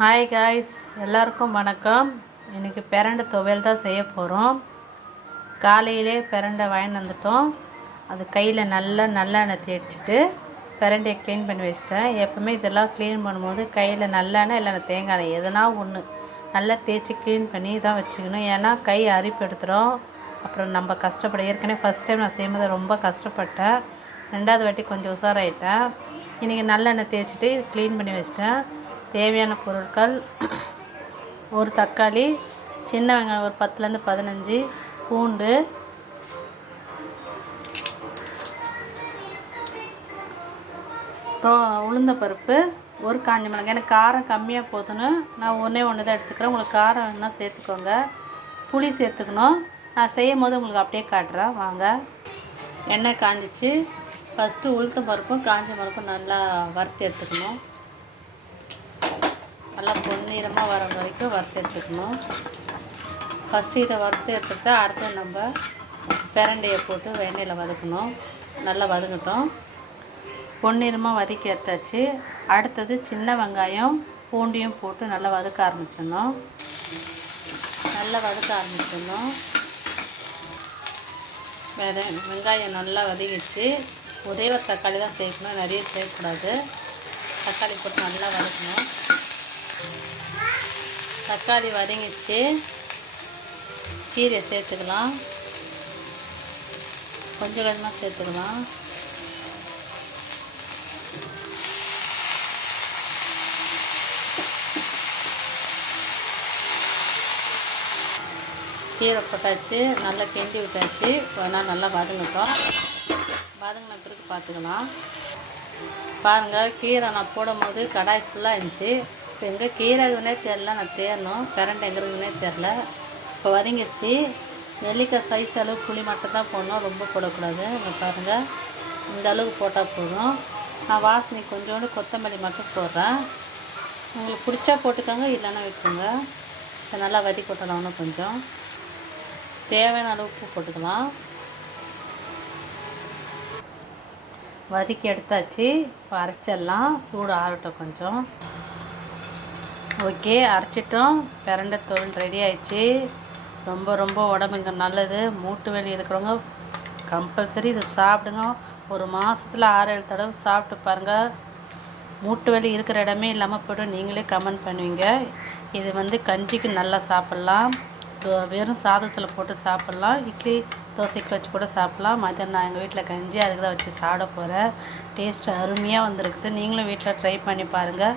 Hi guys எல்லாருக்கும் வணக்கம். இன்றைக்கி பிரண்டை துவையல் தான் செய்ய போகிறோம் காலையிலே பிரண்டை வாங்கிட்டு வந்துட்டோம். அது கையில் நல்லா நல்லெண்ணெய் தேய்ச்சிட்டு பிரண்டையை க்ளீன் பண்ணி வச்சிட்டேன். எப்போவுமே இதெல்லாம் க்ளீன் பண்ணும்போது கையில் நல்லெண்ணெய் இல்லைன்னா தேங்காய் எண்ணெய் எதனா ஒன்று நல்லா தேய்ச்சி க்ளீன் பண்ணி தான் வச்சுக்கணும். ஏன்னா கை அரிப்பு எடுத்துடும் அப்புறம் நம்ம கஷ்டப்பட ஏற்கனவே ஃபஸ்ட் டைம் நான் செய்யும்போது ரொம்ப கஷ்டப்பட்டேன். ரெண்டாவது வாட்டி கொஞ்சம் உஷாராயிட்டேன். இன்றைக்கி நல்லெண்ணெய் தேய்ச்சிட்டு க்ளீன் பண்ணி வச்சிட்டேன். தேவையான பொருட்கள். ஒரு தக்காளி சின்ன வெங்காயம் ஒரு பத்துலேருந்து பதினஞ்சு. பூண்டு. தோ உளுந்த பருப்பு ஒரு காஞ்ச மிளகாய். எனக்கு காரம் கம்மியாக போதுன்னு நான் ஒன்றே ஒன்று தான் எடுத்துக்கிறேன். உங்களுக்கு காரம் வேணுன்னா சேர்த்துக்கோங்க. புளி சேர்த்துக்கணும். நான் செய்யும் போது உங்களுக்கு அப்படியே காட்டுறேன். வாங்க. எண்ணெய் காஞ்சிச்சு. ஃபஸ்ட்டு உளுத்தம் பருப்பும் காஞ்ச பருப்பும் நல்லா வறுத்து எடுத்துக்கணும். நல்லா பொன்னிறமாக வர வரைக்கும் வறுத்து எடுத்துக்கணும் ஃபஸ்ட்டு இதை வறுத்து எடுத்துட்டு அடுத்து நம்ம பிரண்டையை போட்டு வெண்ணெயில் வதக்கணும். நல்லா வதங்கட்டும். பொன்னிறமாக வதக்கி எடுத்தாச்சு. அடுத்தது சின்ன வெங்காயம் பூண்டையும் போட்டு நல்லா வதக்க ஆரம்பிச்சிடணும். நல்லா வதக்க ஆரம்பிச்சிடணும். வெத வெங்காயம் நல்லா வதக்கிச்சு ஒரே ஒரு தக்காளி தான் சேர்க்கணும். நிறைய சேர்க்கக்கூடாது. தக்காளி போட்டு நல்லா வதக்கணும். தக்காளி வதங்கிச்சு கீரை சேர்த்துக்கலாம். கொஞ்சம் கொஞ்சமாக சேர்த்துக்கலாம். கீரை போட்டாச்சு. நல்லா கிண்டி விட்டாச்சு. வேணால் நல்லா வதங்கட்டும். வதங்கின பிறகு பார்த்துக்கலாம். பாருங்கள் கீரை நான் போடும்போது கடாய் ஃபுல்லாக இருந்துச்சு. இப்போ எங்கே கீரை இருக்குதுனே தெரில நான் தேடணும். கரண்ட் எங்கே இருக்குதுனே தெரில. இப்போ வதங்கிடுச்சு நெல்லிக்காய் சைஸ் அளவு புளி மட்டும் தான் போடணும். ரொம்ப போடக்கூடாது. இங்கே பாருங்கள் இந்த அளவுக்கு போட்டால் போதும். நான் வாசனை கொஞ்சோண்டு கொத்தமல்லி மட்டும் போடுறேன். உங்களுக்கு பிடிச்சா போட்டுக்கோங்க இல்லைன்னா விட்டுருங்க. இப்போ நல்லா வதக்கி கொட்டலாம் இன்னும் கொஞ்சம். தேவையான அளவு உப்பு போட்டுக்கலாம். வதக்கி எடுத்தாச்சு. இப்போ அரைச்சிடலாம். சூடு ஆறட்டும் கொஞ்சம். ஓகே அரைச்சிட்டோம். பிரண்டை தொழில் ரெடி ஆயிடுச்சு. ரொம்ப ரொம்ப உடம்புங்க நல்லது. மூட்டு வலி இருக்கிறவங்க கம்பல்சரி இதை சாப்பிடுங்க. ஒரு மாதத்தில் ஆறு ஏழு தடவை சாப்பிட்டு பாருங்கள் மூட்டு வலி இருக்கிற இடமே இல்லாமல் போய்ட்டு நீங்களே கமெண்ட் பண்ணுவீங்க. இது வந்து கஞ்சிக்கு நல்லா சாப்பிட்லாம். வெறும் சாதத்தில் போட்டு சாப்பிட்லாம். இட்லி தோசைக்கு வச்சு கூட சாப்பிட்லாம். மதியம் நான் எங்கள் வீட்டில் கஞ்சி அதுக்கு தான் வச்சு சாப்பிட போகிறேன் டேஸ்ட் அருமையாக வந்திருக்குது. நீங்களும் வீட்டில் ட்ரை பண்ணி பாருங்கள்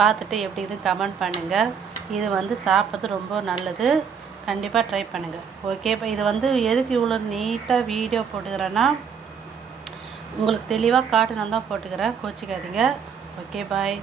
பார்த்துட்டு எப்படி இது கமெண்ட் பண்ணுங்கள் இது வந்து சாப்பிட்றது ரொம்ப நல்லது. கண்டிப்பாக ட்ரை பண்ணுங்கள் ஓகே இப்போ இது வந்து எதுக்கு இவ்வளோ நீட்டாக வீடியோ போட்டுக்கிறேன்னா உங்களுக்கு தெளிவாக காட்டணும் தான் போட்டுக்கிறேன். கோச்சிக்காதீங்க. Okay bye